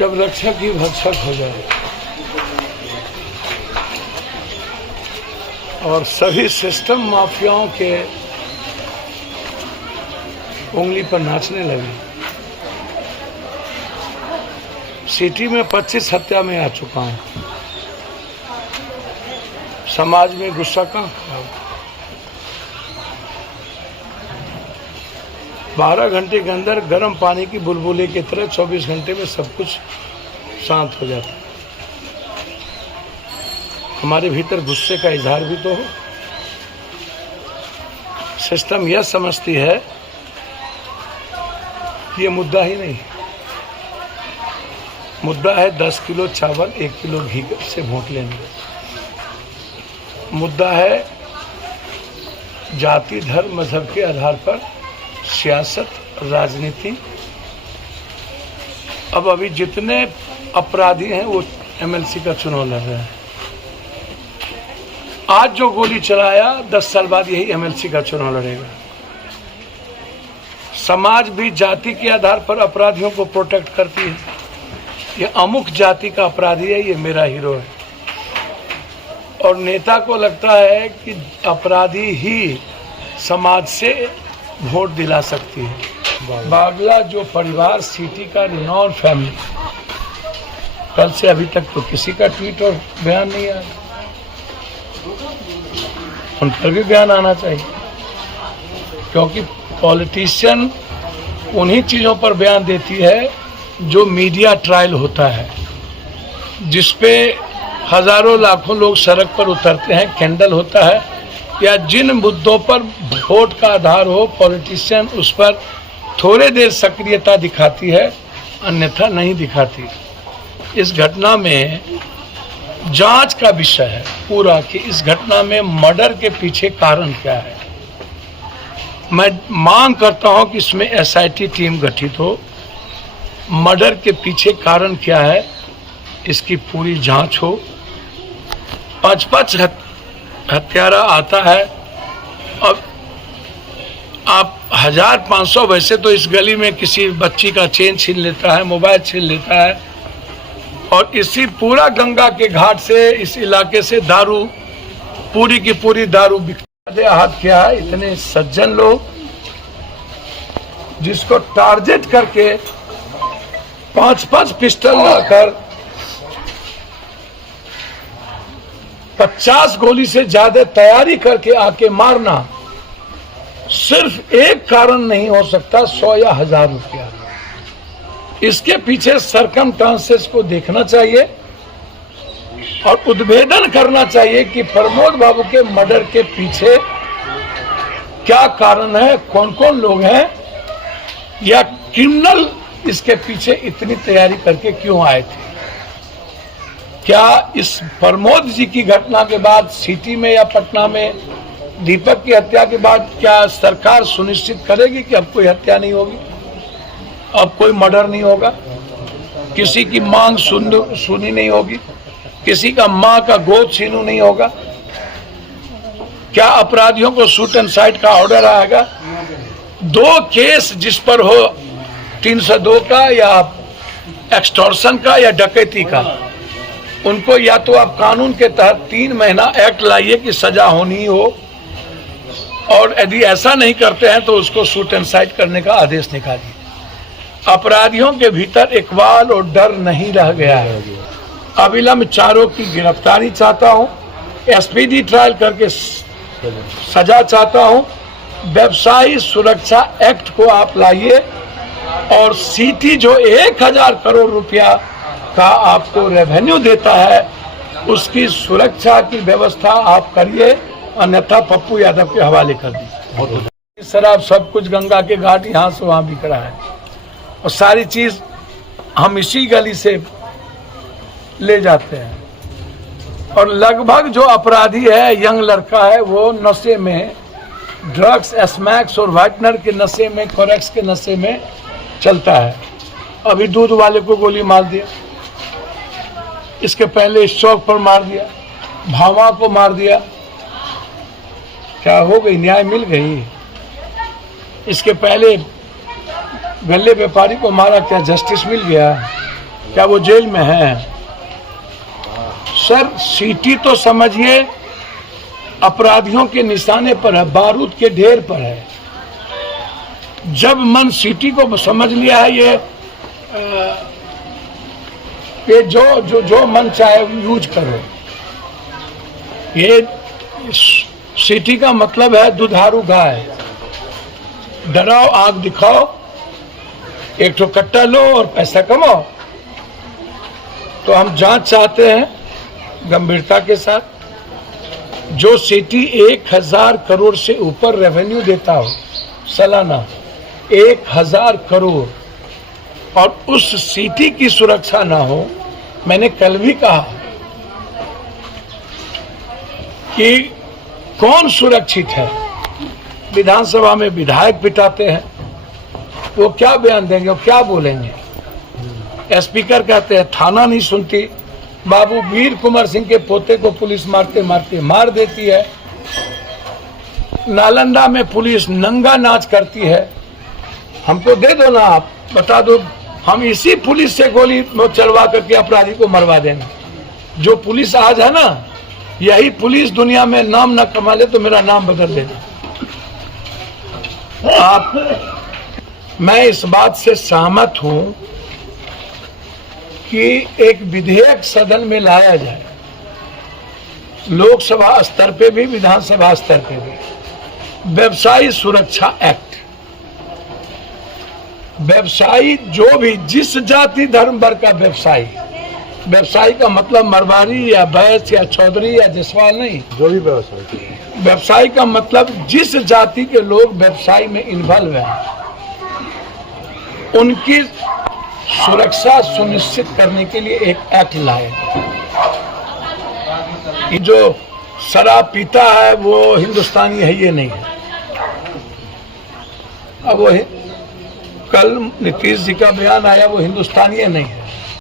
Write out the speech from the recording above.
जब रक्षक ही भक्षक हो जाए और सभी सिस्टम माफियाओं के उंगली पर नाचने लगे। सिटी में 25 हत्या में आ चुका हूं। समाज में गुस्सा कहां खड़ा? 12 घंटे के अंदर गर्म पानी की बुलबुले की तरह 24 घंटे में सब कुछ शांत हो जाता है। हमारे भीतर गुस्से का इजहार भी तो हो। सिस्टम यह समझती है कि ये मुद्दा ही नहीं, मुद्दा है 10 किलो चावल 1 किलो घी से वोट लेने। मुद्दा है जाति धर्म मजहब के आधार पर सियासत राजनीति। अब अभी जितने अपराधी हैं वो एमएलसी का चुनाव लड़ रहे हैं। आज जो गोली चलाया 10 साल बाद यही एमएलसी का चुनाव लड़ेगा। समाज भी जाति के आधार पर अपराधियों को प्रोटेक्ट करती है। ये अमुक जाति का अपराधी है, ये मेरा हीरो है। और नेता को लगता है कि अपराधी ही समाज से वोट दिला सकती है। बागला जो परिवार सिटी का रिनॉन फैमिली, कल से अभी तक तो किसी का ट्वीट और बयान नहीं आया। उन पर भी बयान आना चाहिए, क्योंकि पॉलिटिशियन उन्हीं चीज़ों पर बयान देती है जो मीडिया ट्रायल होता है, जिसपे हजारों लाखों लोग सड़क पर उतरते हैं, कैंडल होता है, या जिन मुद्दों पर वोट का आधार हो पॉलिटिशियन उस पर थोड़े देर सक्रियता दिखाती है, अन्यथा नहीं दिखाती। इस घटना में जांच का विषय है पूरा कि इस घटना में मर्डर के पीछे कारण क्या है। मैं मांग करता हूं कि इसमें एसआईटी टीम गठित हो। मर्डर के पीछे कारण क्या है इसकी पूरी जांच हो। 5-5 हत्यारा आता है। अब आप 1500 वैसे तो इस गली में किसी बच्ची का चेन छीन लेता है, मोबाइल छीन लेता है, और इसी पूरा गंगा के घाट से इस इलाके से दारू पूरी की पूरी दारू बिकते हाथ किया है। इतने सज्जन लोग जिसको टारगेट करके 5-5 पिस्टल लाकर 50 गोली से ज्यादा तैयारी करके आके मारना सिर्फ एक कारण नहीं हो सकता, 100 या 1000 रुपया। इसके पीछे सरकमस्टांसेस को देखना चाहिए और उद्भेदन करना चाहिए कि प्रमोद बाबू के मर्डर के पीछे क्या कारण है, कौन कौन लोग हैं, या क्रिमिनल इसके पीछे इतनी तैयारी करके क्यों आए थे। क्या इस प्रमोद जी की घटना के बाद सिटी में या पटना में दीपक की हत्या के बाद क्या सरकार सुनिश्चित करेगी कि अब कोई हत्या नहीं होगी, अब कोई मर्डर नहीं होगा, किसी की मांग सुनी नहीं होगी, किसी का मां का गोद छीनू नहीं होगा? क्या अपराधियों को शूट एंड साइट का ऑर्डर आएगा? 2 केस जिस पर हो 302 का या एक्सटॉर्शन का या डकैती का, उनको या तो आप कानून के तहत 3 महीना एक्ट लाइए कि सजा होनी हो, और यदि ऐसा नहीं करते हैं तो उसको शूट एंड साइट करने का आदेश निकालिए। अपराधियों के भीतर इकबाल और डर नहीं रह गया है। अविलंब चारों की गिरफ्तारी चाहता हूं, एसपीडी ट्रायल करके सजा चाहता हूं। व्यवसायी सुरक्षा एक्ट को आप लाइए और सिटी जो 1000 करोड़ रुपया का आपको रेवेन्यू देता है उसकी सुरक्षा की व्यवस्था आप करिए, अन्यथा पप्पू यादव के हवाले कर दीजिए। शराब सब कुछ गंगा के घाट यहाँ से वहाँ बिक रहा है, और सारी चीज हम इसी गली से ले जाते हैं। और लगभग जो अपराधी है यंग लड़का है, वो नशे में, ड्रग्स, स्मैक्स और वाइटनर के नशे में, कोरेक्स के नशे में चलता है। अभी दूध वाले को गोली मार दिया, इसके पहले इस चौक पर मार दिया, भावा को मार दिया। क्या हो गई? न्याय मिल गई? इसके पहले गले व्यापारी को मारा, क्या जस्टिस मिल गया? क्या वो जेल में है? सर, सीटी तो समझिए अपराधियों के निशाने पर है, बारूद के ढेर पर है। जब मन सीटी को समझ लिया है, ये जो मन चाहे यूज करो। ये सीटी का मतलब है दुधारू गाय। डराओ, आंख दिखाओ, एक ठो कट्टा लो और पैसा कमाओ। तो हम जांच चाहते हैं गंभीरता के साथ। जो सिटी 1000 करोड़ से ऊपर रेवेन्यू देता हो सालाना, 1000 करोड़, और उस सिटी की सुरक्षा ना हो। मैंने कल भी कहा कि कौन सुरक्षित है? विधानसभा में विधायक पिटाते हैं, वो क्या बयान देंगे, वो क्या बोलेंगे? स्पीकर कहते हैं थाना नहीं सुनती। बाबू वीर कुंवर सिंह के पोते को पुलिस मारते मारते मार देती है। नालंदा में पुलिस नंगा नाच करती है। हमको दे दो ना, आप बता दो, हम इसी पुलिस से गोली चलवा करके अपराधी को मरवा देंगे। जो पुलिस आज है ना, यही पुलिस दुनिया में नाम न कमा ले तो मेरा नाम बदल देना। मैं इस बात से सहमत हूं कि एक विधेयक सदन में लाया जाए, लोकसभा स्तर पे भी, विधानसभा स्तर पे भी। व्यवसायी सुरक्षा एक्ट। व्यवसायी जो भी, जिस जाति धर्म वर्ग का व्यवसायी, व्यवसायी का मतलब मरवाड़ी या बैस या चौधरी या जसवाल नहीं, जो भी व्यवसायी। व्यवसायी का मतलब जिस जाति के लोग व्यवसाय में इन्वॉल्व हैं, उनकी सुरक्षा सुनिश्चित करने के लिए एक एक्ट लाए। जो शराब पीता है वो हिंदुस्तानी है, ये नहीं है। अब वो कल नीतीश जी का बयान आया, वो हिंदुस्तानी नहीं है।